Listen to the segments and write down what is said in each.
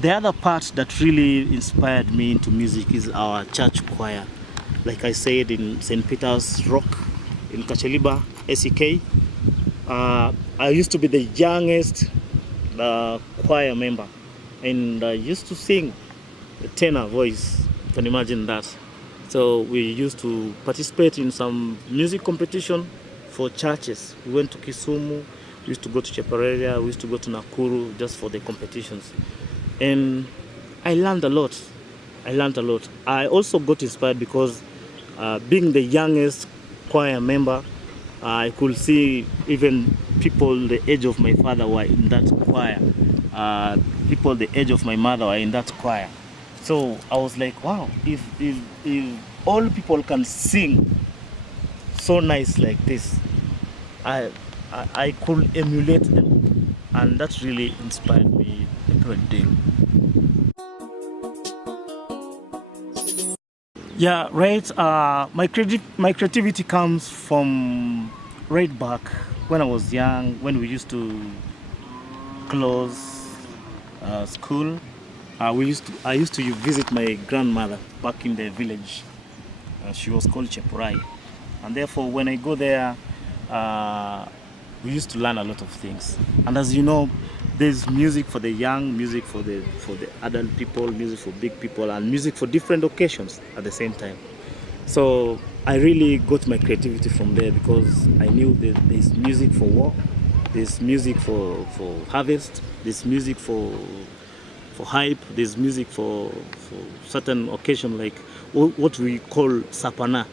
the other part that really inspired me into music is our church choir. Like I said, in St. Peter's Rock, in Kacheliba, SEK, I used to be the youngest choir member, and I used to sing a tenor voice. You can imagine that. So we used to participate in some music competition for churches. We went to Kisumu, we used to go to Chepareria, we used to go to Nakuru just for the competitions. And I learned a lot. I also got inspired because being the youngest choir member, I could see even people the age of my father were in that choir. People the age of my mother were in that choir. So I was like, wow, if all people can sing so nice like this, I could emulate them. And that really inspired me a great deal. Yeah, right. My creativity comes from right back when I was young, when we used to close school. I used to visit my grandmother back in the village. She was called Chepurai, and therefore when I go there, we used to learn a lot of things. And as you know, there's music for the young, music for the adult people, music for big people, and music for different occasions at the same time. So I really got my creativity from there because I knew that there's music for war, there's music for harvest, there's music for hype, there's music for certain occasion, like what we call sapana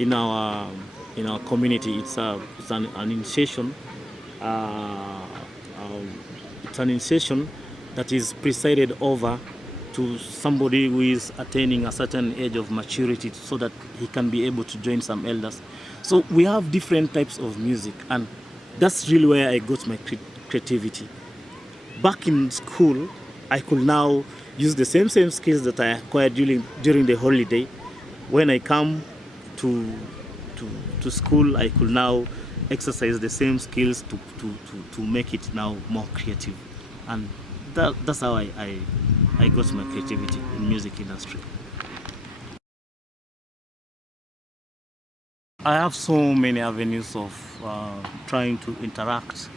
in our community. It's an initiation. It's an initiation that is presided over to somebody who is attaining a certain age of maturity so that he can be able to join some elders. So we have different types of music, and that's really where I got my creativity. Back in school, I could now use the same skills that I acquired during the holiday. When I come to school, I could now exercise the same skills to make it now more creative. And that's how I got my creativity in music industry. I have so many avenues of trying to interact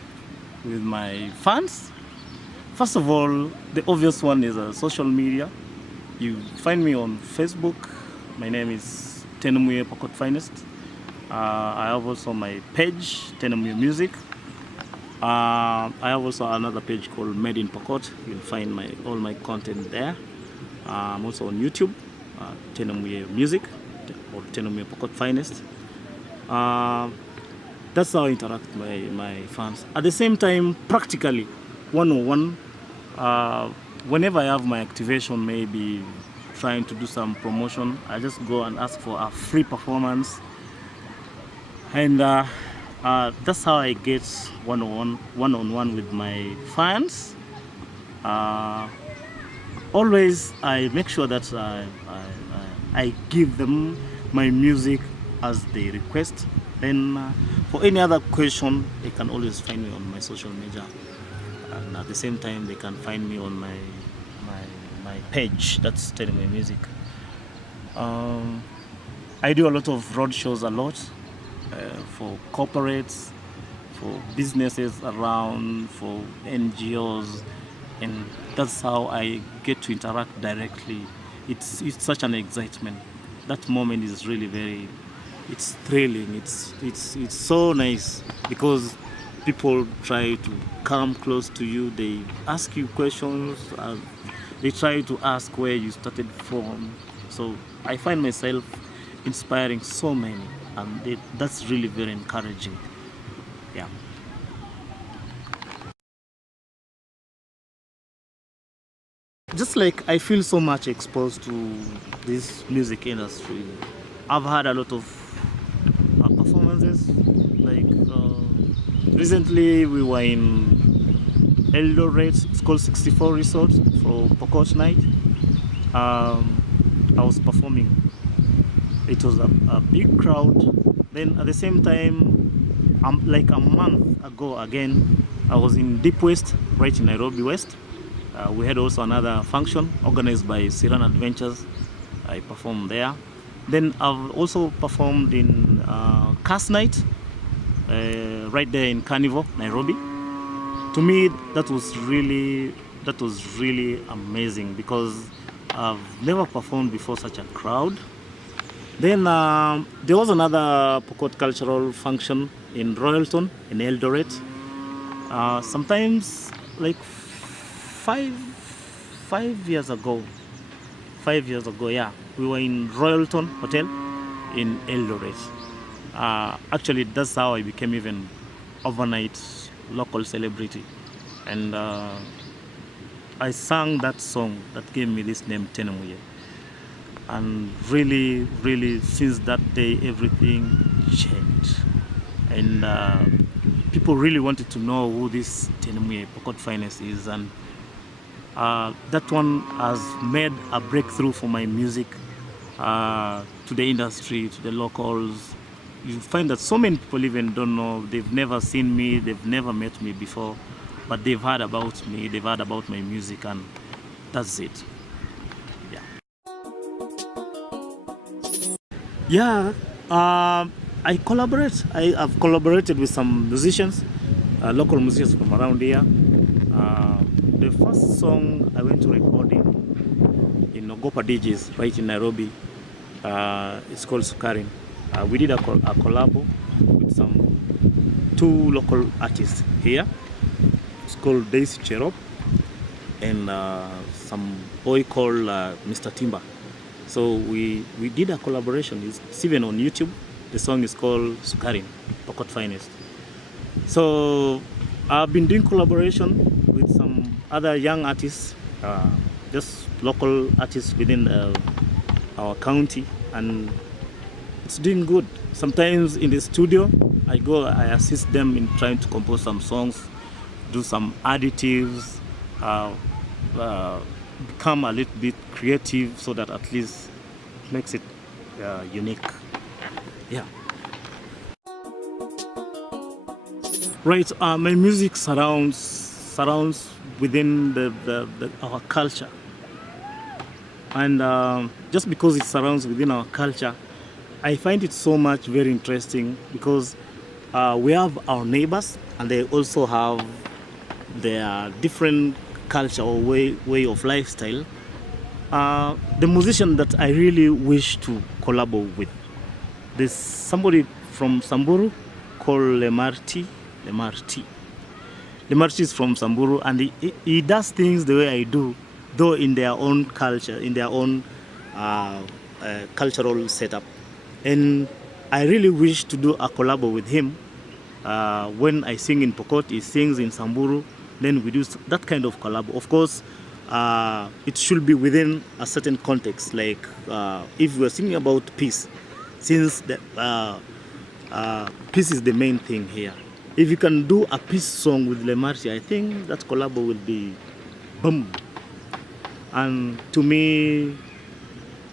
with my fans. First of all, the obvious one is social media. You find me on Facebook. My name is Tenomuye Pokotfinest. I have also my page, Tenomuye Music. I have also another page called Made in Pokot. You'll find all my content there. I'm also on YouTube, Tenomuye Music or Tenomuye Pokotfinest. That's how I interact with my fans. At the same time, practically, one-on-one, whenever I have my activation, maybe trying to do some promotion, I just go and ask for a free performance. And that's how I get one-on-one with my fans. Always I make sure that I give them my music as they request. Then for any other question, they can always find me on my social media. And at the same time, they can find me on my page. That's Tenomuye Music. I do a lot of road shows, for corporates, for businesses around, for NGOs, and that's how I get to interact directly. It's such an excitement. That moment is really it's thrilling. It's so nice because people try to come close to you. They ask you questions. They try to ask where you started from. So I find myself inspiring so many, and that's really very encouraging. Yeah. Just like I feel so much exposed to this music industry. I've had a lot of performances. Like recently we were in Eldoret. It's called 64 Resort for Pokot night. I was performing. It was a big crowd. Then at the same time, like a month ago again, I was in Deep West, right in Nairobi West. We had also another function organized by Siran Adventures. I performed there. Then I've also performed in Cast Night, right there in Carnival, Nairobi. To me, that was really amazing because I've never performed before such a crowd. Then there was another Pokot cultural function in Royalton, in Eldoret. Sometimes like five years ago, yeah, we were in Royalton Hotel in Eldoret. Actually, that's how I became even overnight local celebrity, and I sang that song that gave me this name, Tenomuye. And really, since that day, everything changed, and people really wanted to know who this Tenomuye Pokotfinest is, and that one has made a breakthrough for my music to the industry, to the locals. You find that so many people even don't know, they've never seen me, they've never met me before, but they've heard about me, they've heard about my music, and that's it. Yeah, I collaborate. I've collaborated with some musicians, local musicians from around here. The first song I went to recording in Ogopa DJs right in Nairobi, it's called Sukarin. We did a collab with some two local artists here. It's called Daisy Cherop and some boy called Mr. Timber. So we did a collaboration. It's even on YouTube. The song is called Sukarin, Pokotfinest. So I've been doing collaboration with some other young artists, just local artists within our county, and it's doing good. Sometimes in the studio, I assist them in trying to compose some songs, do some additives, become a little bit creative so that at least it makes it unique. Yeah. Right. My music surrounds within our culture, and just because it surrounds within our culture, I find it so much very interesting because we have our neighbors and they also have their different culture or way of lifestyle. The musician that I really wish to collaborate with, there's somebody from Samburu called Lemarti. Lemarti is from Samburu, and he does things the way I do, though in their own culture, in their own cultural setup. And I really wish to do a collab with him. When I sing in Pokot, he sings in Samburu, then we do that kind of collab. Of course, it should be within a certain context, like if we're singing about peace, since peace is the main thing here. If you can do a peace song with Lemarti, I think that collab will be boom. And to me,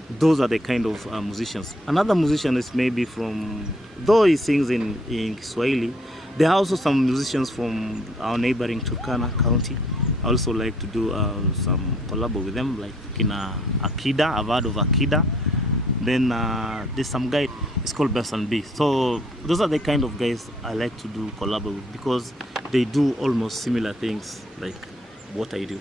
those are the kind of musicians. Another musician is maybe from, though he sings in Kiswahili, there are also some musicians from our neighboring Turkana County. I also like to do some collab with them, like Kina Akida, I've heard of Akida. Then there's some guy, it's called Bessan B. So those are the kind of guys I like to do collab with because they do almost similar things like what I do.